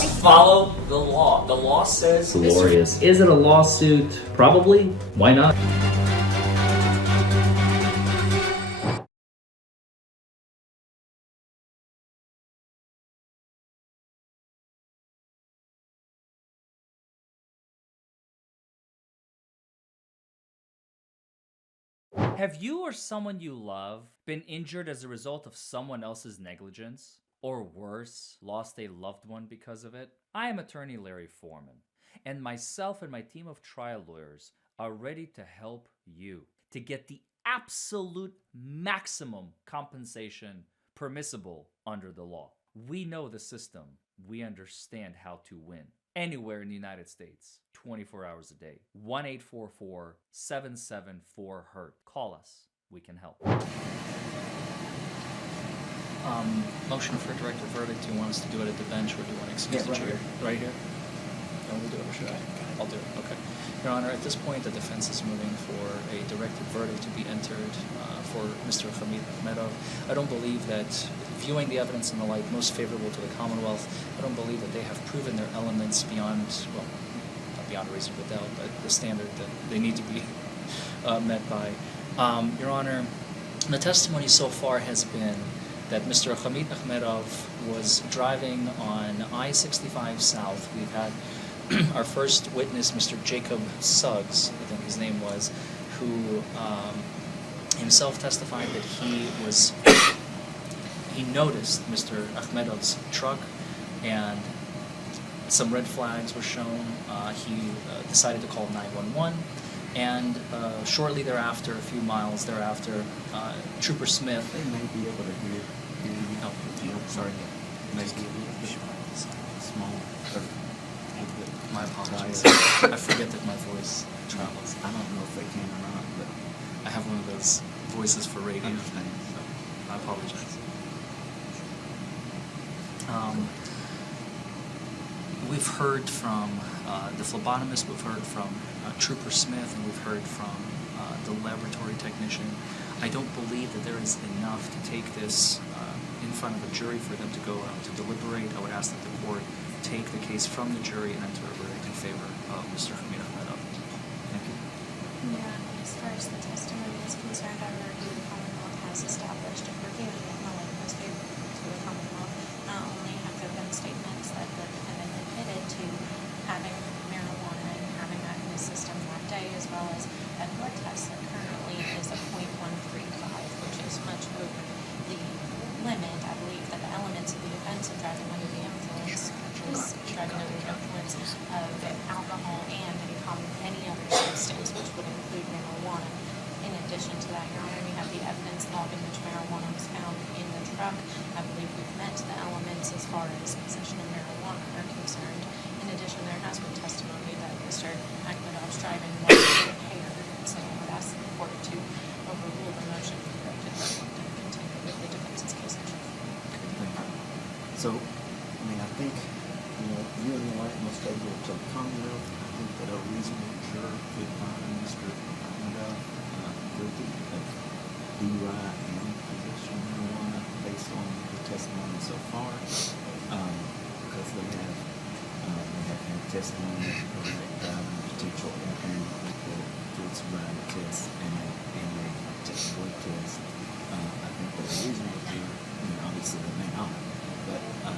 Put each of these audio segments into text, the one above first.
must follow the law. The law says... Glorious. Is it a lawsuit? Probably. Why not? Have you or someone you love been injured as a result of someone else's negligence? Or worse, lost a loved one because of it? I am attorney Larry Forman, and myself and my team of trial lawyers are ready to help you to get the absolute maximum compensation permissible under the law. We know the system. We understand how to win. Anywhere in the United States, 24 hours a day. 1-844-774-HURT. Call us. We can help. Motion for directed verdict. Do you want us to do it at the bench, or do you want to excuse the jury? Right here? You want me to do it, or should I? I'll do it. Okay. Your Honor, at this point, the defense is moving for a directed verdict to be entered for Mr. Hamid Ahmedov. I don't believe that, viewing the evidence in the light most favorable to the Commonwealth, I don't believe that they have proven their elements beyond, well, not beyond a reasonable doubt, but the standard that they need to be met by. Your Honor, the testimony so far has been that Mr. Hamid Ahmedov was driving on I-65 South. We've had our first witness, Mr. Jacob Suggs, I think his name was, who himself testified that he noticed Mr. Ahmedov's truck, and some red flags were shown. He decided to call 911, and shortly thereafter, a few miles thereafter, Trooper Smith... They may be able to hear you. Oh, sorry. Maybe small. My apologies. I forget that my voice travels. I don't know if they can or not, but I have one of those voices for radio. I understand. So I apologize. We've heard from the phlebotomist, we've heard from Trooper Smith, and we've heard from the laboratory technician. I don't believe that there is enough to take this in front of a jury for them to go out to deliberate. I would ask that the court take the case from the jury and enter a verdict in favor of Mr. Hamid Ahmedov. Thank you. Yeah, as far as the testimony is concerned, I review the Commonwealth has established a review in the light most favorable to the Commonwealth. Not only have there been statements that the defendant admitted to having marijuana and having that in his system that day, as well as a blood test that currently is a .135, which is much over the limit. I believe that the elements of the offense of driving under the influence, which is driving under the influence of alcohol and any other substance, which would include marijuana. In addition to that, Your Honor, we have the evidence log in which marijuana was found in the truck. I believe we've met the elements as far as possession of marijuana are concerned. In addition, there has been testimony that Mr. Ahmedov's driving was impaired, and so I would ask the court to overrule the motion for directed verdict and continue with the defense's case. thank you. So, I mean, I think, you and the light most favorable to the Commonwealth. I think that a reasonable juror could find Mr. Ahmedov guilty of DUI and possession of marijuana based on the testimony so far, because they have had testimony of driving potential impairment to its sobriety test and a blood test. I think that a reasonable juror, obviously they may not, but I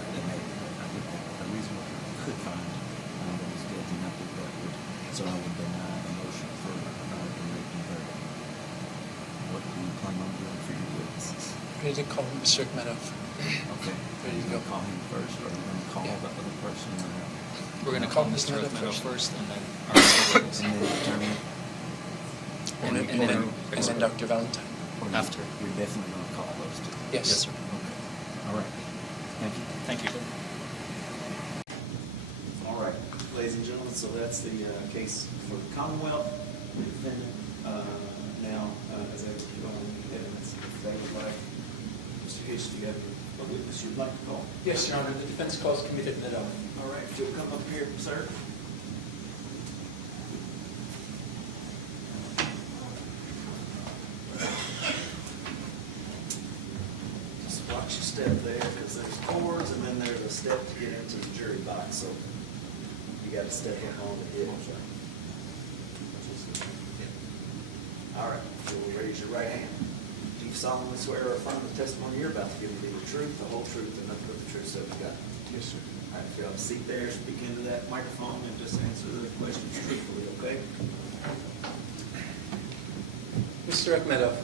think that a reasonable juror could find that he's guilty, and I think that would, so I would deny the motion for directed verdict. What do you plan on doing for your witnesses? Ready to call Mr. Ahmedov. Okay. Ready to go. Call him first, or are you going to call the other person? We're going to call Mr. Ahmedov first, and then our witness. And then the attorney? And then Dr. Valentine. Or After. You're definitely going to call those two? Yes. Yes, sir. Okay. All right. Thank you. Thank you. All right, ladies and gentlemen, so that's the case for the Commonwealth. The defendant now, as I evidence, if they would like, Mr. Hitch, do you have a witness you'd like to call? Yes, Your Honor. The defense calls committed Ahmedov. All right, if you'll come up here, sir. Just watch your step there, because there's cords, and then there's a step to get into the jury box. so you got to step up on the hit. All right, you'll raise your right hand. Do you solemnly swear or affirm the testimony you're about to give will be the truth, the whole truth, and nothing but the truth, so help you God? Yes, sir. All right, if you have a seat there, speak into that microphone and just answer the questions truthfully, okay? Mr. Akhmedov,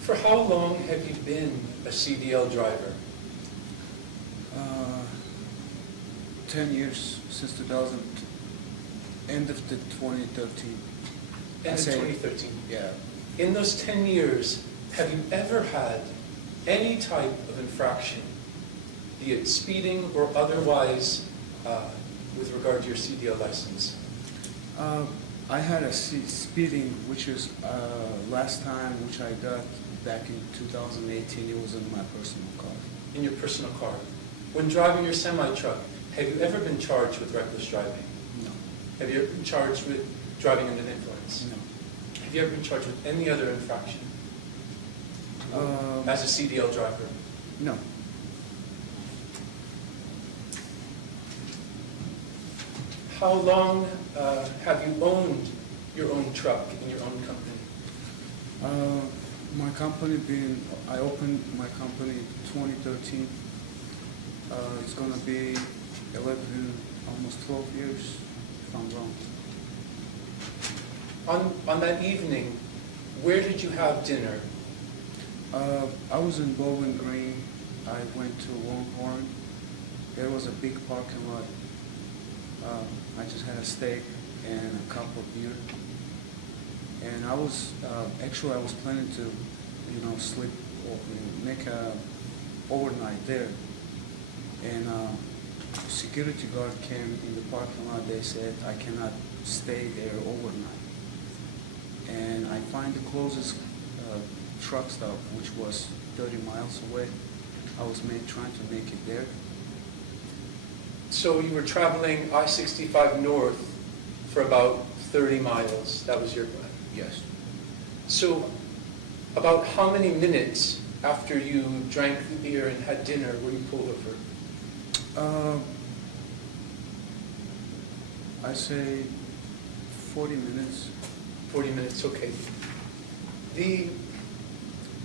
for how long have you been a CDL driver? 10 years since 2000, end of the 2013. End of 2013. Yeah. In those 10 years, have you ever had any type of infraction, be it speeding or otherwise, with regard to your CDL license? I had a speeding, which is last time, which I got back in 2018. It was in my personal car. In your personal car. When driving your semi-truck, have you ever been charged with reckless driving? No. Have you ever been charged with driving under the influence? No. Have you ever been charged with any other infraction as a CDL driver? No. How long have you owned your own truck in your own company? My company I opened my company 2013. It's gonna be 11, almost 12 years, if I'm wrong. On that evening, where did you have dinner? I was in Bowling Green. I went to Longhorn. There was a big parking lot. I just had a steak and a cup of beer. And I was actually I was planning to, sleep or make a overnight there. And security guard came in the parking lot. They said I cannot stay there overnight. And I find the closest truck stop, which was 30 miles away. I was trying to make it there. So you were traveling I-65 north for about 30 miles. That was your plan? Yes. So about how many minutes after you drank the beer and had dinner were you pulled over? I say 40 minutes. 40 minutes, okay. The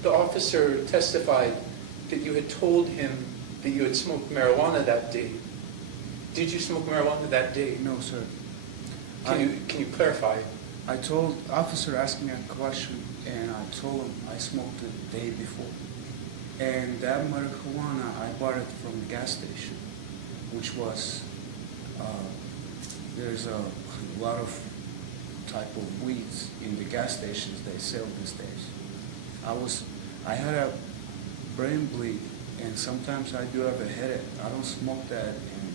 officer testified that you had told him that you had smoked marijuana that day. Did you smoke marijuana that day? No, sir. Can you clarify? I told officer asked me a question, and I told him I smoked the day before. And that marijuana, I bought it from the gas station, which was, there's a lot of type of weeds in the gas stations they sell these days. I had a brain bleed, and sometimes I do have a headache. I don't smoke that and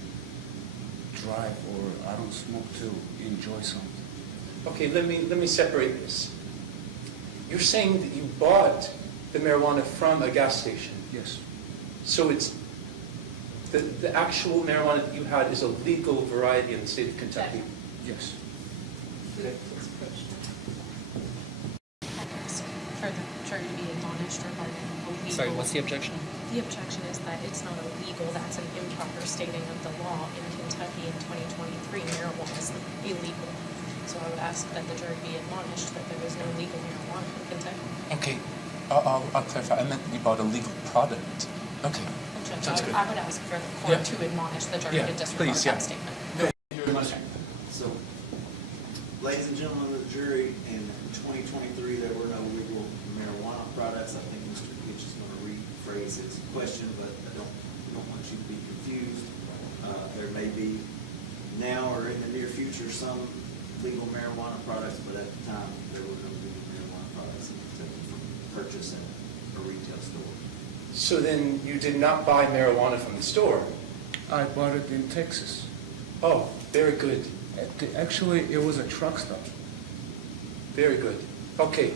drive, or I don't smoke to enjoy something. Okay, let me separate this. You're saying that you bought the marijuana from a gas station. Yes. So it's the actual marijuana that you had is a legal variety in the state of Kentucky. Yes. Okay. For the jury to be admonished regarding illegal. Sorry, what's the objection? The objection is that it's not illegal, that's an improper stating of the law in Kentucky in 2023. Marijuana is illegal. So I would ask that the jury be admonished that there is no legal marijuana in Kentucky. Okay, I'll clarify. I meant you bought a legal product. Okay. Judge, Sounds good. I would ask for the court Yeah. to admonish the jury Yeah, to disregard please, yeah. that statement. So, ladies and gentlemen of the jury, in 2023, there were no legal marijuana products. I think Mr. Pitch is going to rephrase his question, but we don't want you to be confused. There may be now or in the near future some legal marijuana products, but at the time, there were no legal marijuana products in Kentucky for purchase at a retail store. So then you did not buy marijuana from the store? I bought it in Texas. Oh, very good. Actually, it was a truck stop. Very good. Okay.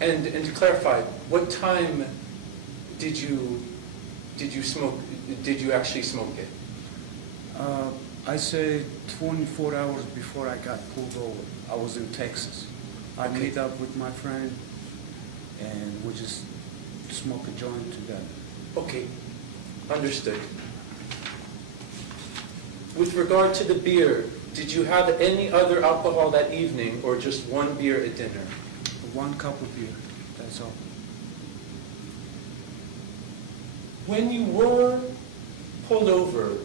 And to clarify, what time did you smoke? Did you actually smoke it? I say 24 hours before I got pulled over. I was in Texas. I Okay. meet up with my friend, and we just smoke a joint together. Okay, understood. With regard to the beer, did you have any other alcohol that evening or just one beer at dinner? 1 cup of beer, that's all. When you were pulled over,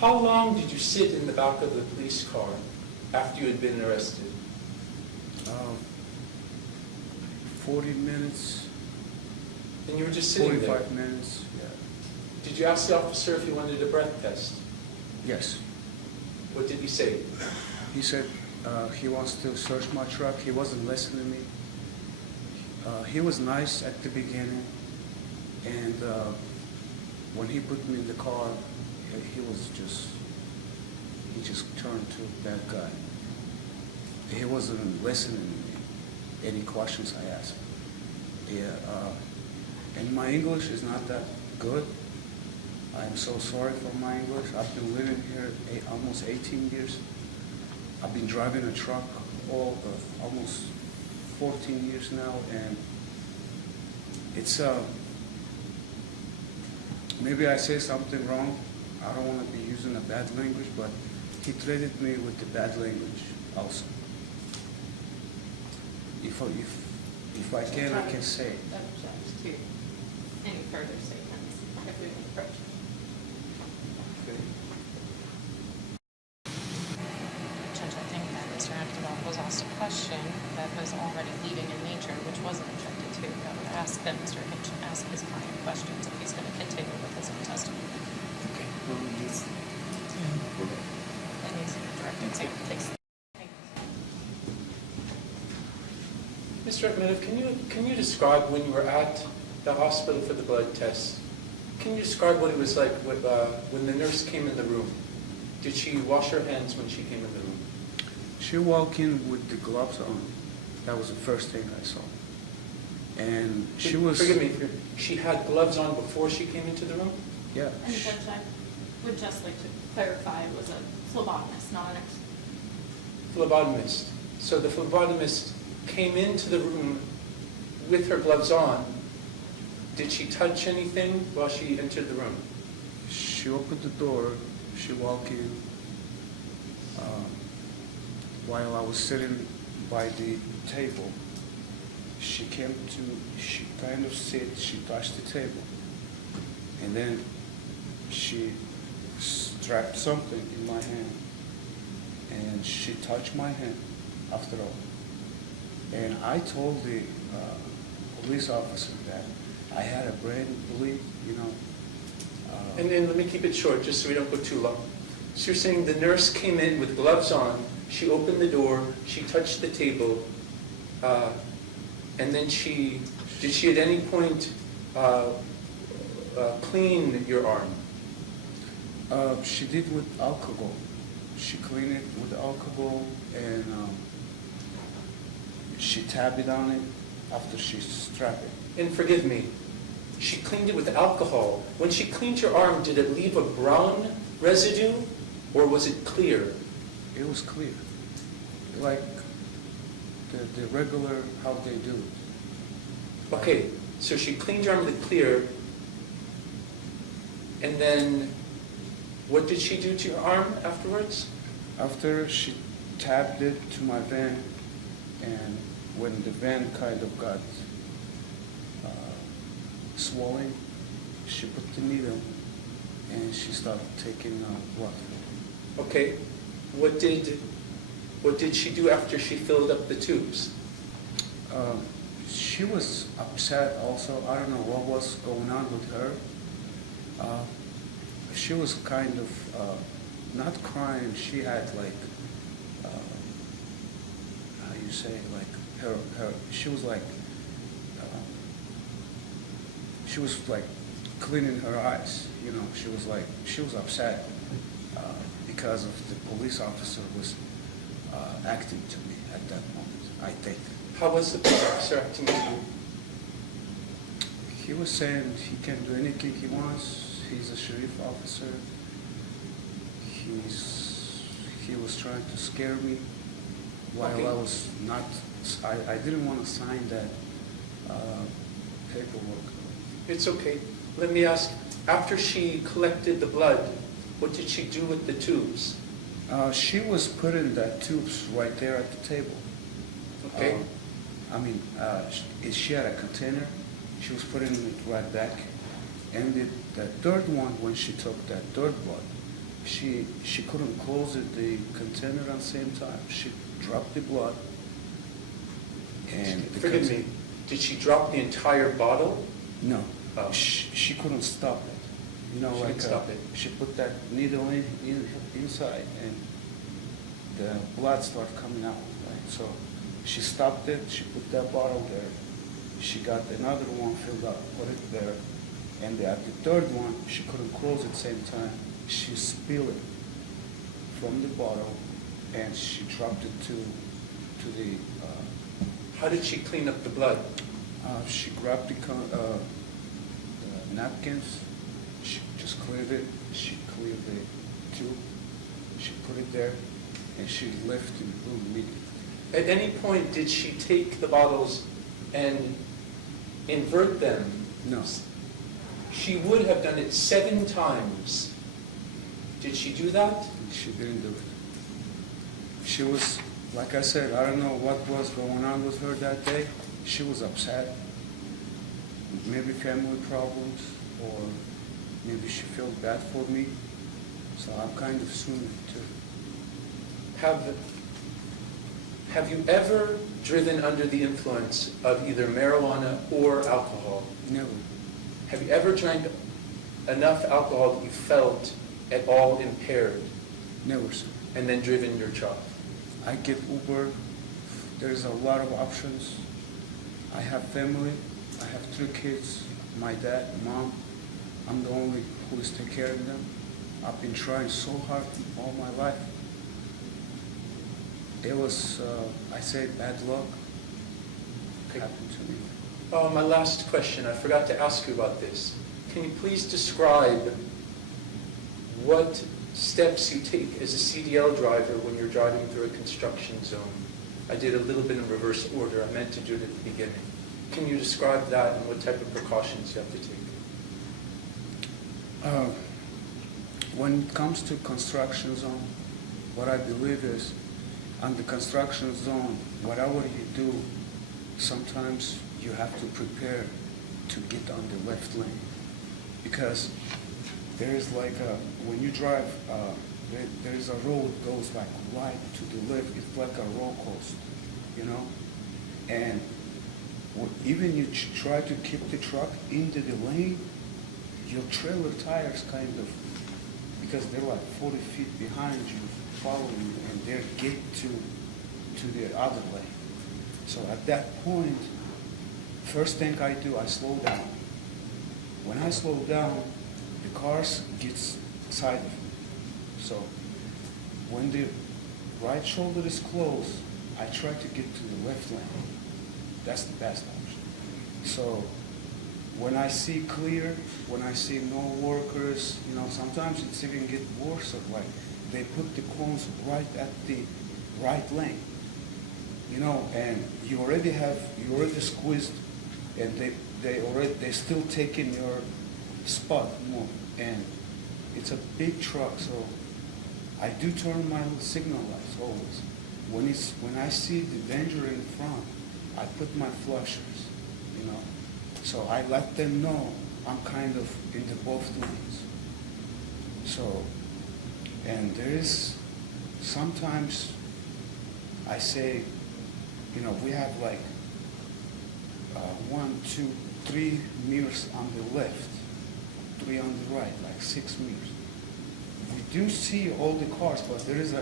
how long did you sit in the back of the police car after you had been arrested? 40 minutes, And you were just sitting there? 45 minutes, yeah. Did you ask the officer if he wanted a breath test? Yes. What did he say? He said he wants to search my truck. He wasn't listening to me. He was nice at the beginning, and when he put me in the car, he just turned to that guy. He wasn't listening to me, any questions I asked. Yeah, and my English is not that good. I'm so sorry for my English. I've been living here almost 18 years. I've been driving a truck almost 14 years now, and it's maybe I say something wrong. I don't want to be using a bad language, but he treated me with the bad language also. If I can say. Object to any further statements if we will approach. Judge, I think that Mr. Akdamov was asked a question that was already leading in nature, which wasn't objected to. I would ask that Mr. Hitch ask his client questions if he's going to continue with his own testimony. Okay, well, yes. That needs to be direct exam, please. Mr. Akhmedov, can you describe when you were at the hospital for the blood test? Can you describe what it was like when the nurse came in the room? Did she wash her hands when she came in the room? She walked in with the gloves on. That was the first thing I saw. And she was... Forgive me, she had gloves on before she came into the room? Yeah. And Judge, I would just like to clarify, it was a phlebotomist, not an Phlebotomist. So the phlebotomist came into the room with her gloves on. Did she touch anything while she entered the room? She opened the door. She walked in. While I was sitting by the table, she kind of she touched the table. And then she strapped something in my hand. And she touched my hand after all. And I told the police officer that I had a brain bleed, you know. And then let me keep it short, just so we don't go too long. So you're saying the nurse came in with gloves on, she opened the door, she touched the table, and then did she at any point clean your arm? She did with alcohol. She cleaned it with alcohol, and she tapped it on it after she strapped it. And forgive me, she cleaned it with alcohol. When she cleaned your arm, did it leave a brown residue, or was it clear? It was clear, like the regular how they do it. Okay, so she cleaned your arm with clear, and then what did she do to your arm afterwards? After she tapped it to my vein, and when the vein kind of got swollen, she put the needle and she started taking blood. Okay, what did she do after she filled up the tubes? She was upset also. I don't know what was going on with her. She was kind of not crying. She had like how you say, like her she was like cleaning her eyes, you know. She was upset because of the police officer was acting to me at that moment, I think. How was the police officer acting to you? He was saying he can do anything he wants. He's a sheriff officer. He was trying to scare me while Okay. I was not. I didn't want to sign that paperwork. It's okay. Let me ask, after she collected the blood, What did she do with the tubes? She was putting the tubes right there at the table. Okay. She had a container. She was putting it right back. And the third one, when she took that third blood, she couldn't close the container at the same time. She dropped the blood. And Forgive me, did she drop the entire bottle? No, Oh. she couldn't stop it. You know, She like couldn't stop it. she put that needle inside, and the blood started coming out. Right, so she stopped it. She put that bottle there. She got another one filled up, put it there, and at the third one, she couldn't close at the same time. She spilled it from the bottle, and she dropped it to the. How did she clean up the blood? She grabbed the napkins, she just cleared it, she cleared the tube, she put it there, and she left the room immediately. At any point, did she take the bottles and invert them? No, She would have done it 7 times. Did she do that? she didn't do it. She was, like I said, I don't know what was going on with her that day. She was upset. Maybe family problems, or maybe she felt bad for me. So I'm kind of assuming too. Have you ever driven under the influence of either marijuana or alcohol? Never. Have you ever drank enough alcohol that you felt at all impaired Never, sir. and then driven your truck? I get Uber. There's a lot of options. I have family. I have 3 kids. My dad, mom. I'm the only who is taking care of them. I've been trying so hard all my life. It was, I say, bad luck. Okay. Happened to me. My last question, I forgot to ask you about this. Can you please describe what steps you take as a CDL driver when you're driving through a construction zone? I did a little bit in reverse order. I meant to do it at the beginning. Can you describe that and what type of precautions you have to take? When it comes to construction zone, what I believe is, on the construction zone, whatever you do, sometimes you have to prepare to get on the left lane. Because there is like when you drive, there is a road goes like right to the left. It's like a roller coaster, you know? And even you try to keep the truck into the lane, your trailer tires kind of, because they're like 40 feet behind you, following you, and they get to the other lane. So at that point, first thing I do, I slow down. When I slow down, the cars gets excited. So when the right shoulder is closed, I try to get to the left lane. That's the best option. So when I see clear, when I see no workers, you know, sometimes it's even get worse of like they put the cones right at the right lane, you know, and you already squeezed, and they still taking your spot more, and it's a big truck, so I do turn my signal lights always. When I see the danger in front, I put my flashers, you know, so I let them know I'm kind of in the both lanes. So, and there is sometimes I say, you know, we have like 1, 2, 3 mirrors on the left, 3 on the right, like 6 mirrors. We do see all the cars, but there is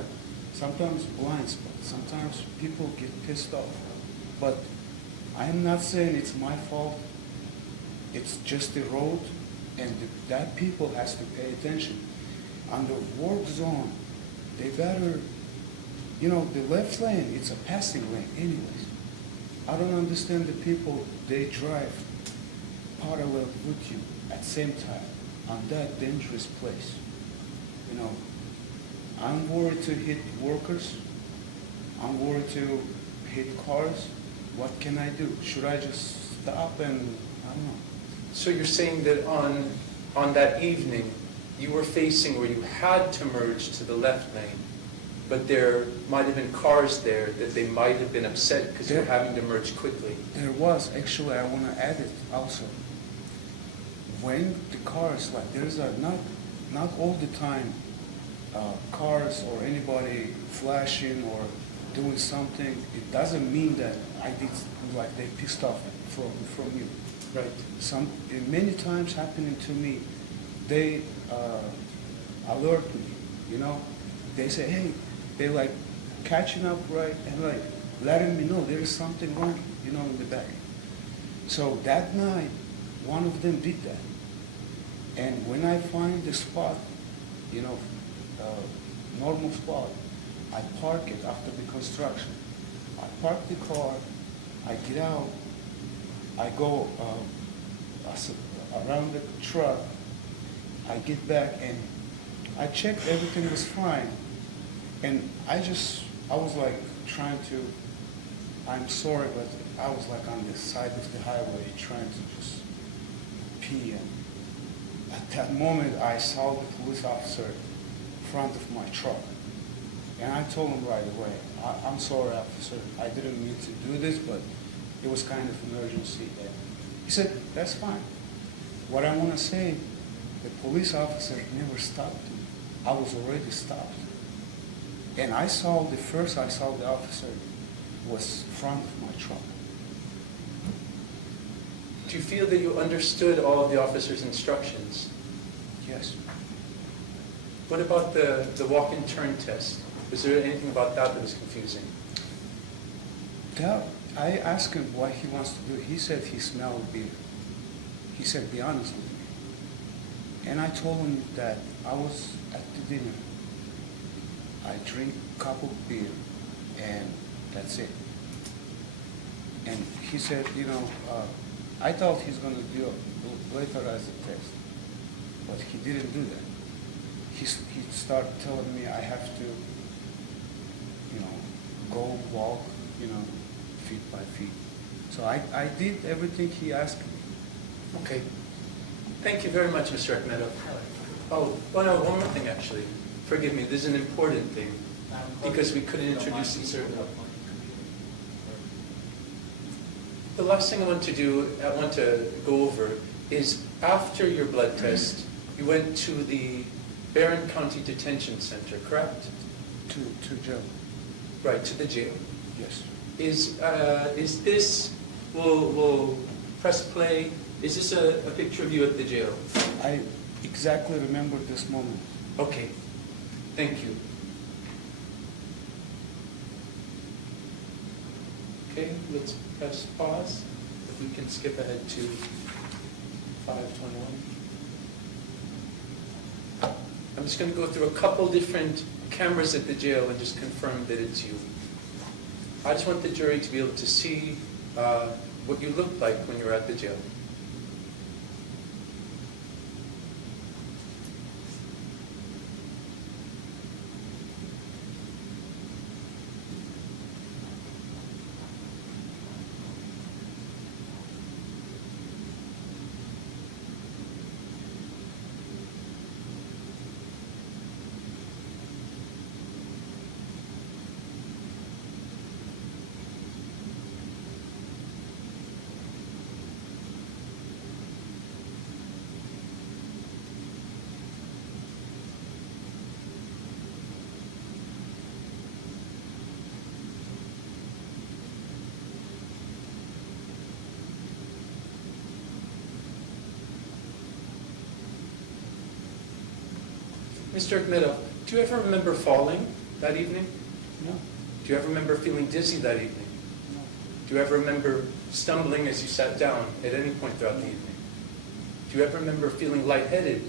sometimes blind spot. Sometimes people get pissed off. But I am not saying it's my fault. It's just the road, and that people has to pay attention. On the work zone, they better, you know, the left lane, it's a passing lane anyways. I don't understand the people, they drive parallel with you at the same time on that dangerous place. You know, I'm worried to hit workers. I'm worried to hit cars. What can I do? Should I just stop and, I don't know. So you're saying that on that evening, you were facing where you had to merge to the left lane, but there might have been cars there that they might have been upset because you were having to merge quickly. There was, actually, I want to add it also. When the cars, like, there's a, not all the time, cars or anybody flashing or doing something, it doesn't mean that I did, like, they pissed off from you. Right. Many times happening to me, they alert me, you know? They say, hey, they like catching up, right, and like letting me know there is something wrong, you know, in the back. So that night, one of them did that. And when I find the spot, you know, normal spot, I park it after the construction. I park the car, I get out, I go around the truck, I get back and I checked everything was fine. And I was like trying to, I'm sorry, but I was like on the side of the highway trying to just pee. And at that moment, I saw the police officer in front of my truck. And I told him right away, I'm sorry, officer, I didn't mean to do this, but it was kind of an emergency. And he said, that's fine. What I want to say, the police officer never stopped me. I was already stopped. And I saw the officer was in front of my truck. Do you feel that you understood all of the officer's instructions? Yes. What about the walk-in turn test? Was there anything about that was confusing? I asked him what he wants to do. He said he smelled beer. He said, be honest with me. And I told him that I was at the dinner. I drink a cup of beer, and that's it. And he said, you know, I thought he's going to do later as a test, but he didn't do that. He started telling me I have to, you know, go walk, you know, feet by feet. So I did everything he asked me. Okay. Thank you very much, Mr. Akhmedov. Oh, well, no, one more thing, actually. Forgive me, this is an important thing, because we couldn't introduce it certainly. The last thing I want to go over is after your blood test, you went to the Barron County Detention Center, correct? To jail. Right, to the jail. Yes. Is this, we'll press play, is this a picture of you at the jail? I exactly remember this moment. Okay, thank you. Okay, let's press pause. If we can skip ahead to 5:21. I'm just going to go through a couple different cameras at the jail and just confirm that it's you. I just want the jury to be able to see what you looked like when you were at the jail. Mr. Akhmedov, do you ever remember falling that evening? No. Do you ever remember feeling dizzy that evening? No. Do you ever remember stumbling as you sat down at any point throughout the evening? Do you ever remember feeling lightheaded?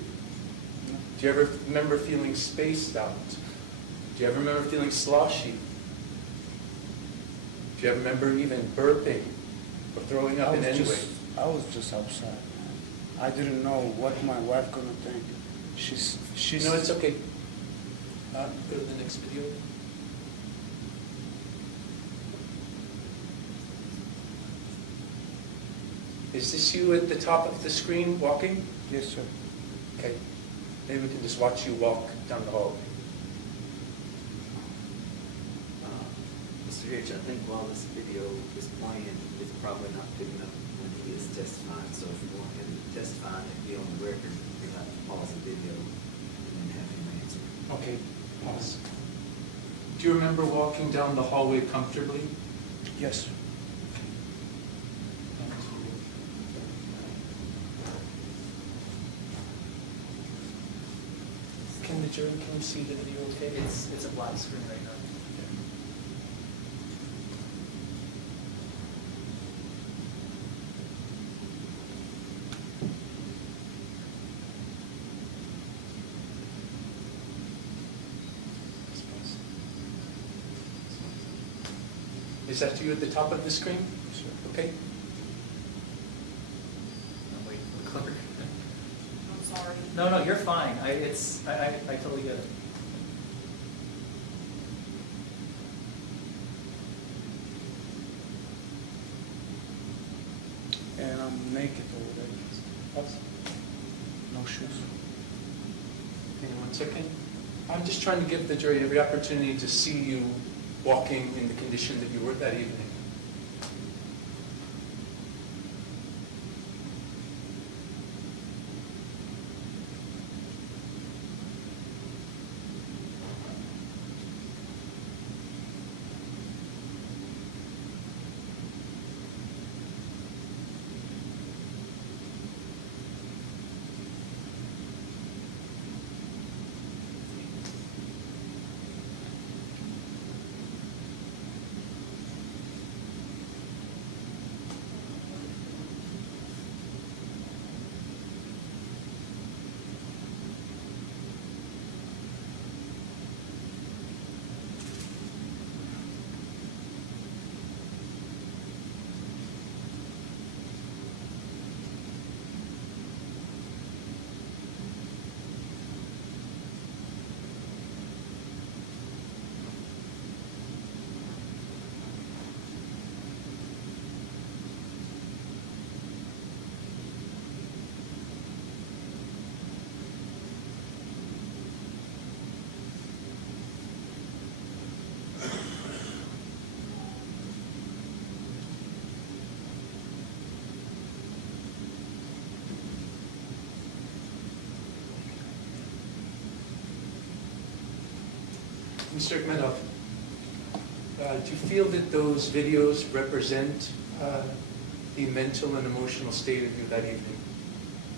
No. Do you ever remember feeling spaced out? Do you ever remember feeling sloshy? Do you ever remember even burping or throwing up in any way? I was just upset, man. I didn't know what my wife gonna think. She's. No, it's okay. Go to the next video. Is this you at the top of the screen walking? Yes, sir. Okay. Maybe we can just watch you walk down the hallway. Mr. Hitch, I think while this video is playing, it's probably not picking up when he is testifying. So if you want him to testify and be on the record, you'll have to pause the video and then have him answer. Okay, pause. Do you remember walking down the hallway comfortably? Yes. Can the jury, can you see the video okay? It's a black screen right now. Is that you at the top of the screen? Sure. Okay. I'm waiting for the clerk. I'm sorry. No, you're fine. I totally get it. And I'm naked over there. No shoes. Hang on 1 second. I'm just trying to give the jury every opportunity to see you walking in the condition that you were that evening. Mr. Akhmedov, do you feel that those videos represent the mental and emotional state of you that evening?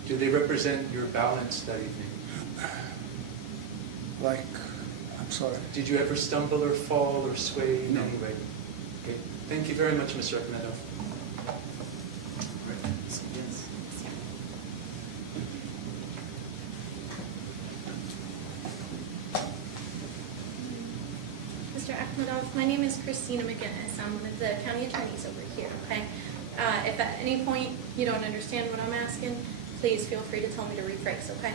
Do they represent your balance that evening? Like, I'm sorry. Did you ever stumble or fall or sway in No. any way? Okay. Thank you very much, Mr. Akhmedov. So, yes. Mr. Akhmedov, my name is Christina McGinnis. I'm one of the county attorneys over here, okay? If at any point you don't understand what I'm asking, please feel free to tell me to rephrase, okay?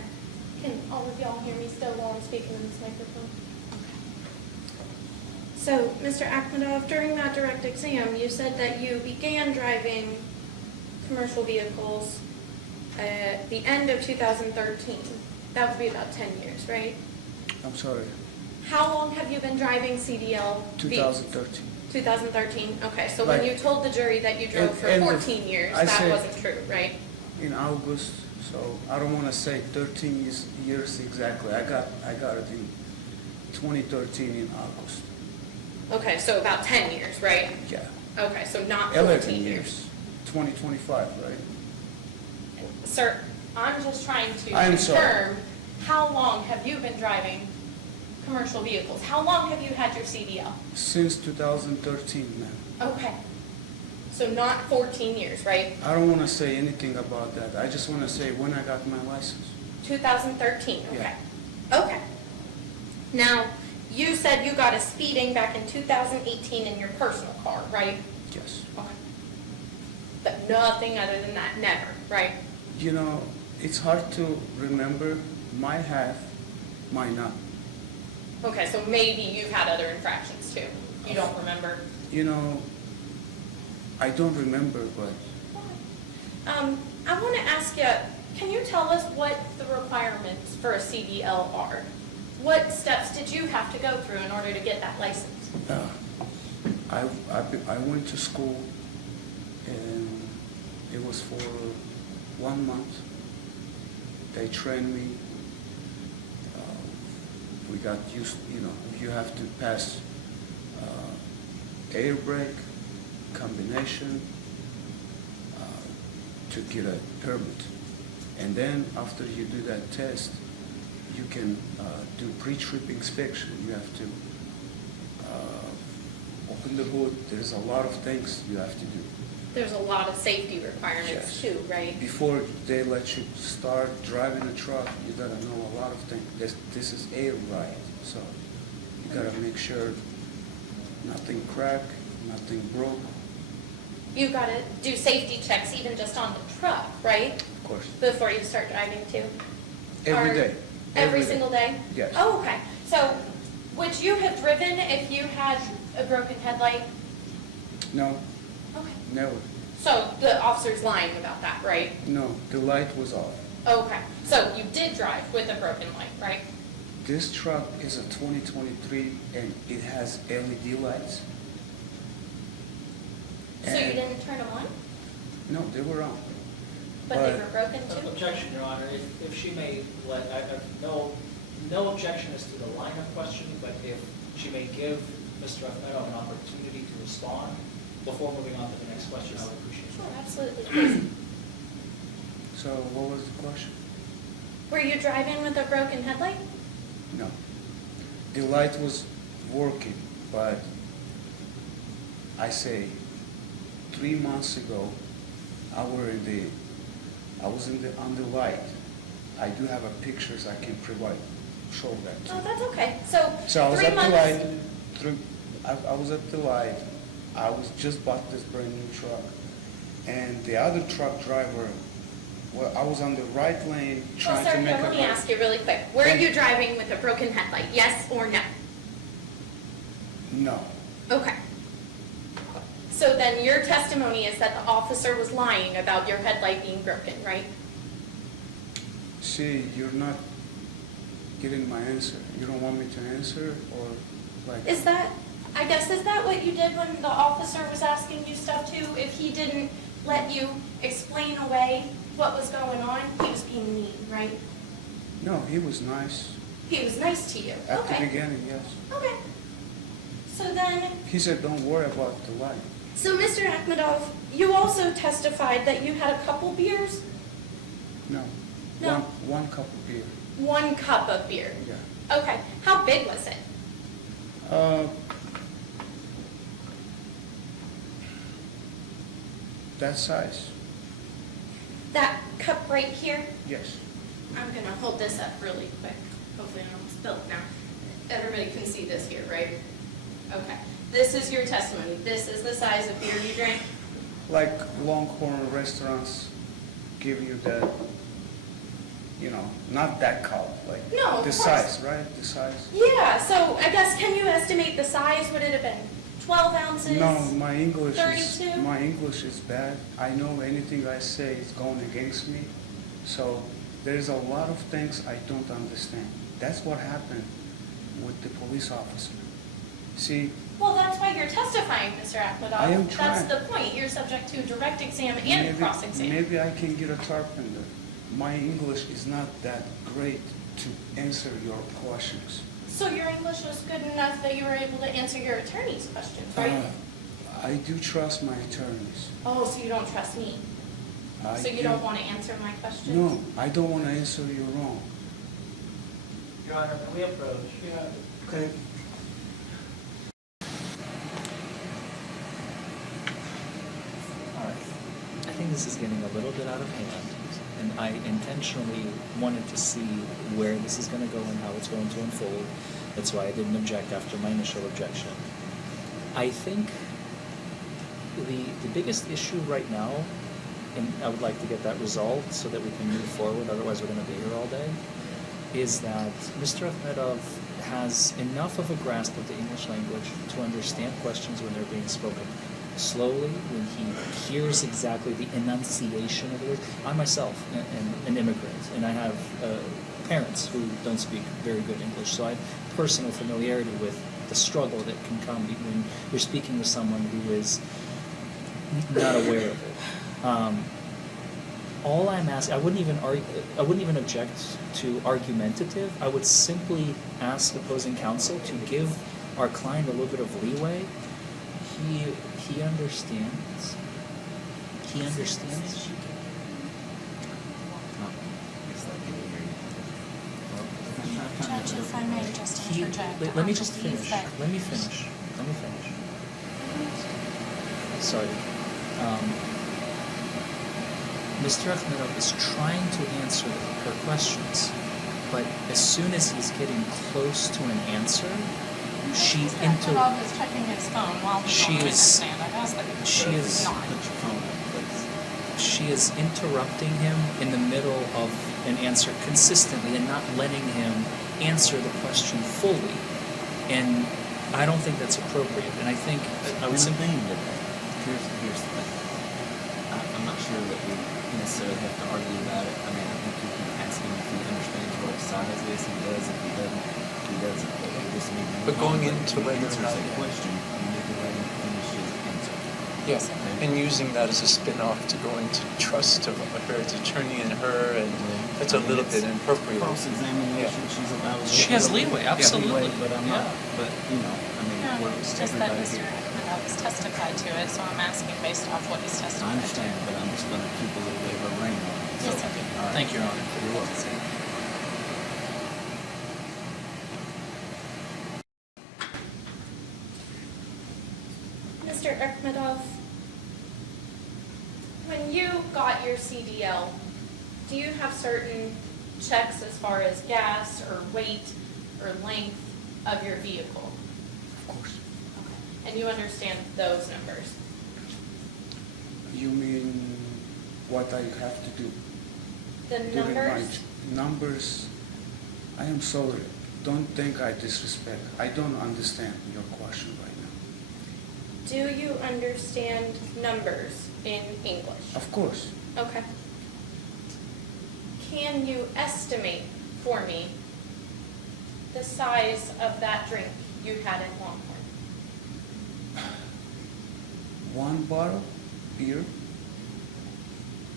Can all of y'all hear me still while I'm speaking in this microphone? So, Mr. Akhmedov, during that direct exam, you said that you began driving commercial vehicles at the end of 2013. That would be about 10 years, right? I'm sorry. How long have you been driving CDL vehicles? 2013. 2013, okay. So Like, when you told the jury that you drove for end of- 14 years, I that said- wasn't true, right? In August, so I don't want to say 13 years exactly. I got it in 2013 in August. Okay, so about 10 years, right? Yeah. Okay, so not 14 11 years. years. 2025, right? Sir, I'm just trying to I'm sorry. confirm, how long have you been driving commercial vehicles? How long have you had your CDL? Since 2013, ma'am. Okay. So not 14 years, right? I don't want to say anything about that. I just want to say when I got my license. 2013, okay. Yeah. Okay. Now, you said you got a speeding back in 2018 in your personal car, right? Yes. Okay. But nothing other than that, never, right? You know, it's hard to remember. Might have, might not. Okay, so maybe you've had other infractions too. You don't remember? You know, I don't remember, but I want to ask you, can you tell us what the requirements for a CDL are? What steps did you have to go through in order to get that license? I went to school, and it was for 1 month. They trained me. We got used, you have to pass air brake combination to get a permit. And then after you do that test, you can do pre-trip inspection. You have to open the hood. There's a lot of things you have to do. There's a lot of safety requirements Yes. too, right? Before they let you start driving a truck, you gotta know a lot of things. This is a ride, so you gotta make sure nothing cracked, nothing broke. You gotta do safety checks even just on the truck, right? Of course, Before you start driving too? every Or day. Every day. single day? Yes. Oh, okay. So would you have driven if you had a broken headlight? No, Okay. never. So the officer's lying about that, right? No, the light was off. Okay. So you did drive with a broken light, right? This truck is a 2023 and it has LED lights. So you And- didn't turn them on, No, they were on. but they were broken too? Objection, Your Honor, if she may let, no objection as to the line of questioning, but if she may give Mr. Ahmedo an opportunity to respond before moving on to the next question, I would appreciate it. Sure, absolutely. Please. So what was the question? Were you driving with a broken headlight? No. The light was working, but I say 3 months ago, I was on the light. I do have a pictures I can provide, show that Oh, to that's okay. So So I was 3 at the months. light, I was at the light, I was just bought this brand new truck, and the other truck driver, well, I was on the right lane Well, trying sir, to here, make a let me right. ask you really quick. Were Thank you you. driving with a broken headlight, yes or no? No, Okay. So then your testimony is that the officer was lying about your headlight being broken, right? see, you're not getting my answer. You don't want me to answer, or like? Is that what you did when the officer was asking you stuff too? If he didn't let you explain away what was going on, he was being mean, right? No, he was nice. He was nice to you. At the Okay. beginning, yes. Okay. So then, He said, don't worry about the light. so Mr. Akhmedov, you also testified that you had a couple beers? No. No. One cup of beer. 1 cup of beer. Yeah. Okay. How big was it? That size. That cup right here? Yes. I'm gonna hold this up really quick. Hopefully I don't spill it now. Everybody can see this here, right? Okay. This is your testimony. This is the size of beer you drank? Like Longhorn restaurants give you that, not that cup, like No, of the course. size, right? The size. Yeah, so I guess, can you estimate the size? Would it have been 12 ounces? No, my English 32? is bad. I know anything I say is going against me. So there's a lot of things I don't understand. That's what happened with the police officer. See, Well, that's why you're testifying, Mr. Akhmedov. I am That's trying. the point. You're subject to direct exam and cross-exam. maybe I can get a carpenter. My English is not that great to answer your questions. So your English was good enough that you were able to answer your attorney's questions, right? I do trust my attorneys. Oh, so you don't trust me? I So you do- don't want to answer my questions? No, I don't want to answer you wrong. Your Honor, can we approach? Okay. All right. I think this is getting a little bit out of hand, and I intentionally wanted to see where this is going to go and how it's going to unfold. That's why I didn't object after my initial objection. I think the biggest issue right now, and I would like to get that resolved so that we can move forward, otherwise we're going to be here all day, is that Mr. Akhmedov has enough of a grasp of the English language to understand questions when they're being spoken. slowly, when he hears exactly the enunciation of the words. I myself am an immigrant, and I have parents who don't speak very good English, so I have personal familiarity with the struggle that can come when you're speaking with someone who is not aware of it. All I'm asking, I wouldn't even object to argumentative. I would simply ask opposing counsel to give our client a little bit of leeway. He understands. He understands. Judge, if I may just interject. Let me just I believe finish. that- Let me finish. Sorry. Mr. Akhmedov is trying to answer her questions, but as soon as he's getting close to an answer, she Mr. Akhmedov is checking his phone while he's on witness stand. I've asked that he not. Put your phone up, please. She is interrupting him in the middle of an answer consistently and not letting him answer the question fully. And I don't think that's appropriate. And I think I would simply. Here's the thing. I'm not sure that we necessarily have to argue about it. I mean, I think you can ask him if he understands what size is. He does. If he doesn't, he doesn't. We just need to But going move on. into If he whether or answers not- a question, you need to let him finish his answer. Yes, and using that as a spin-off to go into trust of her attorney and her, and that's a little bit inappropriate. Cross-examination, she's allowed. to- She has leeway, absolutely. But I'm not, Yeah. but, I mean, No, we're it's just that everybody Mr. here. Akhmedov has testified to it, so I'm asking based off what he's I testified to. understand, but I'm just gonna keep a little bit of a rein on it. Yes, sir. All right. Thank you, Your Honor. You're welcome. Mr. Akhmedov, when you got your CDL, do you have certain checks as far as gas or weight or length of your vehicle? Of course. Okay. And you understand those numbers? You mean what I have to do? The during numbers? my numbers? I am sorry. Don't think I disrespect. I don't understand your question right now. Do you understand numbers in English? Of course. Okay. Can you estimate for me the size of that drink you had in Longhorn? One bottle beer.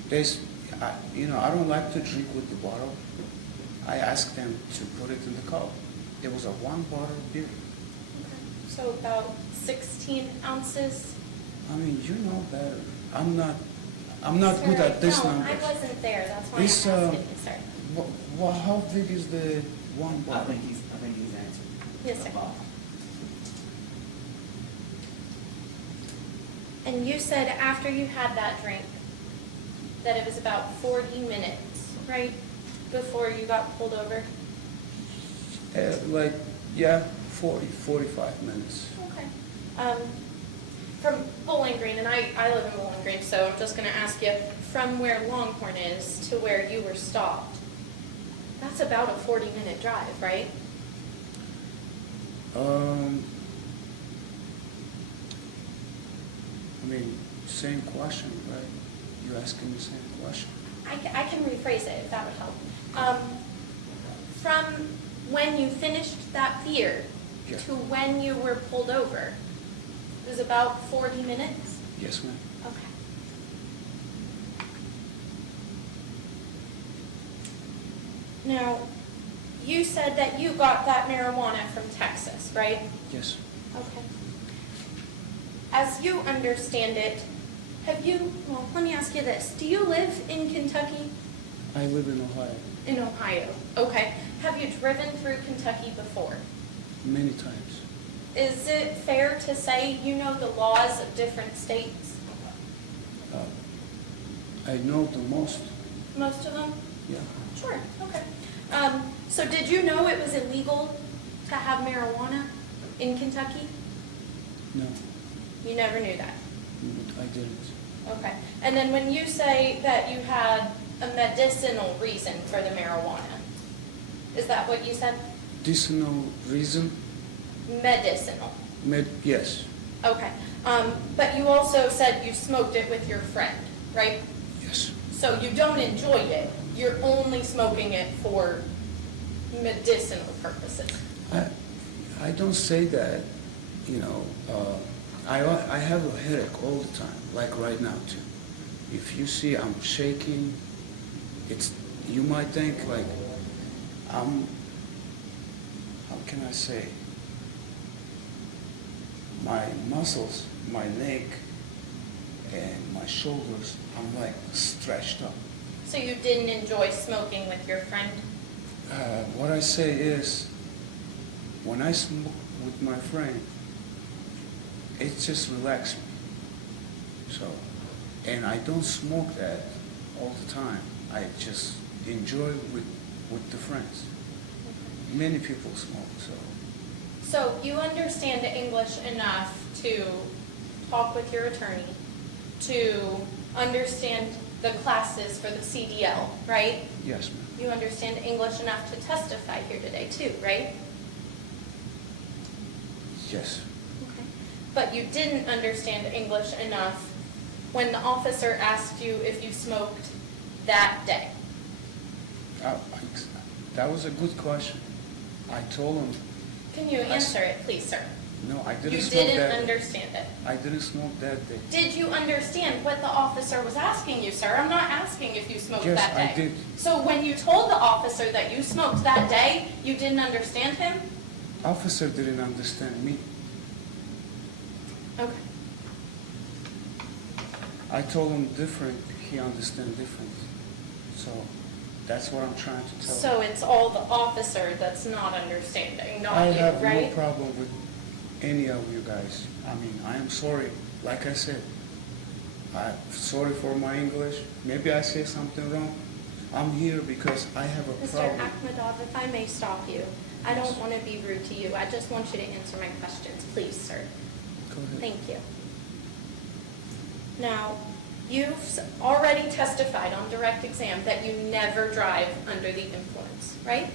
There's, I don't like to drink with the bottle. I asked them to put it in the cup. It was a one bottle beer. Okay. So about 16 ounces? I mean, you know better. I'm not good Sir, at this no, numbers. I wasn't there, that's why This, I'm asking you, sir. How big is the one I bottle? think he's answered. Yes, sir. Bob. And you said after you had that drink, that it was about 40 minutes, right? Before you got pulled over? 45 minutes. Okay. From Bowling Green, and I live in Bowling Green, so I'm just gonna ask you, from where Longhorn is to where you were stopped, that's about a 40-minute drive, right? I mean, same question, right? You asking the same question? I can rephrase it if that would help. From when you finished that beer Yeah. to when you were pulled over, it was about 40 minutes? Yes, ma'am. Okay. Now, you said that you got that marijuana from Texas, right? Yes. Okay. As you understand it, let me ask you this. Do you live in Kentucky? I live in Ohio In Ohio. Okay. Have you driven through Kentucky before? many times. Is it fair to say you know the laws of different states? I know the most. Most of them? Yeah. Sure, okay. So did you know it was illegal to have marijuana in Kentucky? No, You never knew that? I didn't. Okay. And then when you say that you had a medicinal reason for the marijuana, is that what you said? Medicinal reason? Medicinal. Yes. Okay. But you also said you smoked it with your friend, right? Yes. So you don't enjoy it. You're only smoking it for medicinal purposes. I don't say that, you know, I have a headache all the time, like right now too. If you see I'm shaking, you might think like how can I say, my muscles, my neck and my shoulders, I'm like stretched up. So you didn't enjoy smoking with your friend? What I say is, when I smoke with my friend, it just relaxes me. So, and I don't smoke that all the time. I just enjoy with the friends. Many people smoke, so. So you understand English enough to talk with your attorney, to understand the classes for the CDL, right? Yes, ma'am. You understand English enough to testify here today too, right? Yes. Okay. But you didn't understand English enough when the officer asked you if you smoked that day. That was a good question. I told him. Can you answer it, please, sir? No, I didn't You smoke that. didn't understand it. I didn't smoke that day. Did you understand what the officer was asking you, sir? I'm not asking if you smoked Yes, that day. I did. So when you told the officer that you smoked that day, you didn't understand him? Officer didn't understand me. Okay. I told him different, he understand different. So that's what I'm trying to tell him. So it's all the officer that's not understanding, not I you, have right? no problem with any of you guys. I mean, I am sorry. Like I said, I'm sorry for my English. Maybe I say something wrong. I'm here because I have a Mr. problem. Akhmadov, if I may stop you, I don't want to be rude to you. I just want you to answer my questions, please, sir. Go ahead. Thank you. Now, you've already testified on direct exam that you never drive under the influence, right?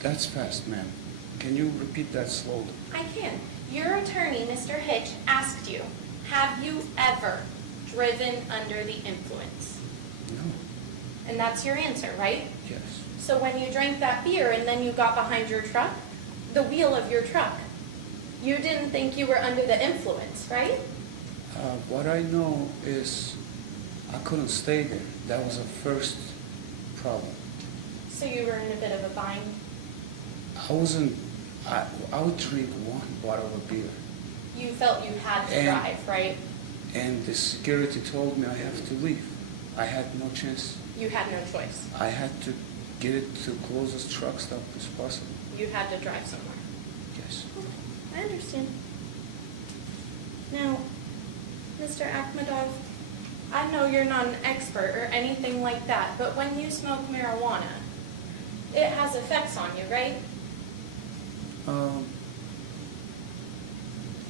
That's fast, ma'am. Can you repeat that slowly? I can. Your attorney, Mr. Hitch, asked you, have you ever driven under the influence? No. And that's your answer, right? Yes. So when you drank that beer and then you got behind your truck, the wheel of your truck, you didn't think you were under the influence, right? What I know is I couldn't stay there. That was the first problem. So you were in a bit of a bind? I would drink one bottle of beer. You felt you had to And- drive, right? And the security told me I have to leave. I had no chance. You had no choice. I had to get it to closest truck stop as possible. You had to drive somewhere. Yes. I understand. Now, Mr. Akhmadov, I know you're not an expert or anything like that, but when you smoke marijuana, it has effects on you, right?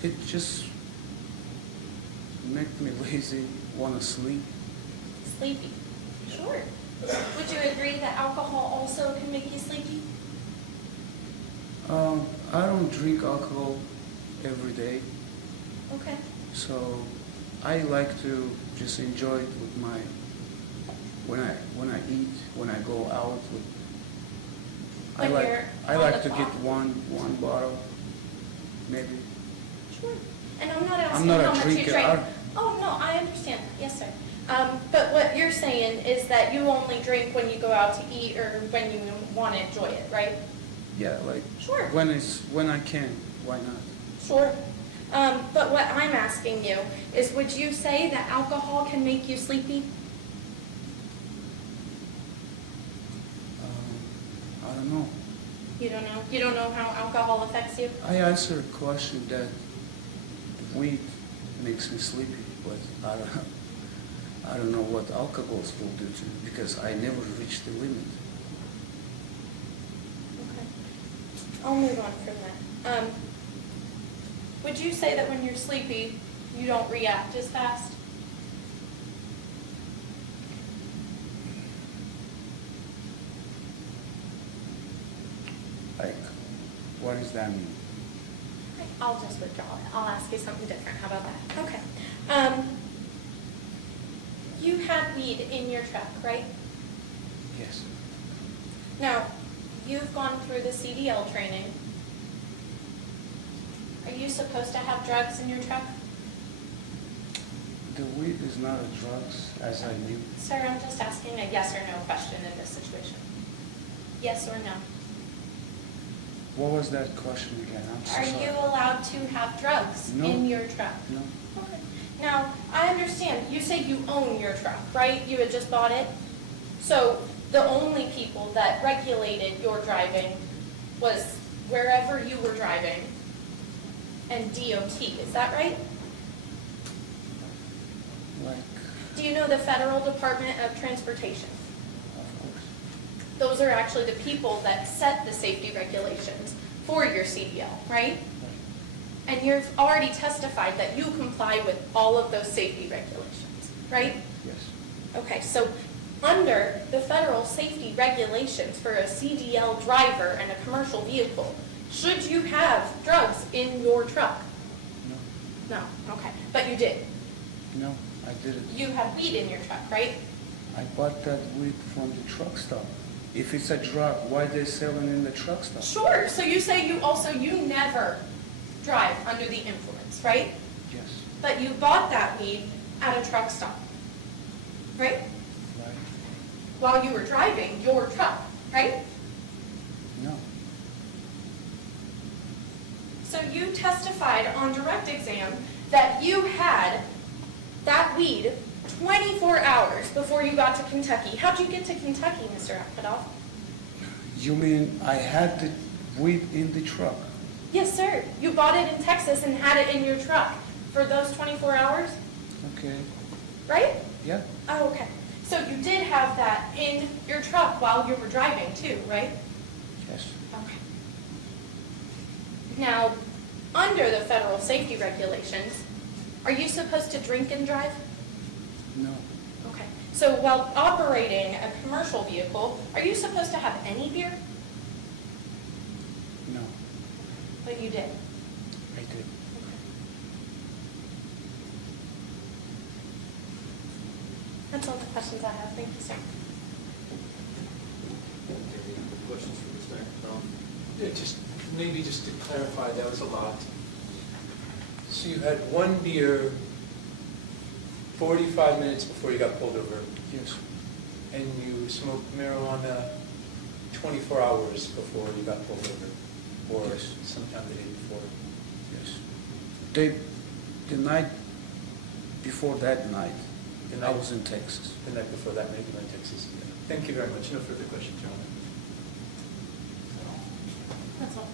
It just make me lazy, want to sleep. Sleepy. Sure. Would you agree that alcohol also can make you sleepy? I don't drink alcohol every day, Okay. so I like to just enjoy it with my when I eat, when I go out with. When you're I on like the to get clock. one bottle, maybe. Sure. And I'm not asking not a how much you drinker. drink. Oh, no, I understand. Yes, sir. But what you're saying is that you only drink when you go out to eat or when you want to enjoy it, right? Yeah, like Sure. when I can, why not? Sure. But what I'm asking you is, would you say that alcohol can make you sleepy? I don't know. You don't know? You don't know how alcohol affects you? I answered a question that weed makes me sleepy, but I don't know what alcohols will do to me because I never reached the limit. Okay. I'll move on from that. Would you say that when you're sleepy, you don't react as fast? Like, what does that mean? I'll just withdraw it. I'll ask you something different. How about that? Okay. You had weed in your truck, right? Yes. Now, you've gone through the CDL training. Are you supposed to have drugs in your truck? The weed is not a drugs, as I knew. Sir, I'm just asking a yes or no question in this situation. Yes or no? What was that question again? I'm so Are sorry. you allowed to have drugs No. in your truck? No. Okay. Now, I understand, you say you own your truck, right? You had just bought it? So, the only people that regulated your driving was wherever you were driving and DOT, is that right? Like, Do you know the Federal Department of Transportation? of course. Those are actually the people that set the safety regulations for your CDL, right? And you've already testified that you comply with all of those safety regulations, right? Yes. Okay, so under the federal safety regulations for a CDL driver and a commercial vehicle, should you have drugs in your truck? No. No, okay, but you did. No, I didn't. You had weed in your truck, right? I bought that weed from the truck stop. If it's a drug, why they selling in the truck stop? Sure, so you say you never drive under the influence, right? Yes. But you bought that weed at a truck stop, right? Right? While you were driving your truck, right? No. So you testified on direct exam that you had that weed 24 hours before you got to Kentucky. How'd you get to Kentucky, Mr. Akpadov? You mean I had the weed in the truck? Yes, sir. You bought it in Texas and had it in your truck for those 24 hours, Okay. right? Yeah. Oh, okay. So you did have that in your truck while you were driving too, right? Yes. Okay. Now, under the federal safety regulations, are you supposed to drink and drive? No. Okay. So while operating a commercial vehicle, are you supposed to have any beer? No. But you did. I did. That's all the questions I have. Thank you, sir. Questions for Mr. Akpadov? Yeah, maybe just to clarify, that was a lot. So you had one beer 45 minutes before you got pulled over, Yes. and you smoked marijuana 24 hours before you got pulled over, or Yes. sometime the day before. Yes. The night before that night, The I night- was in Texas. The night before that, maybe in Texas. Thank you very much. No further questions, gentlemen. That's all.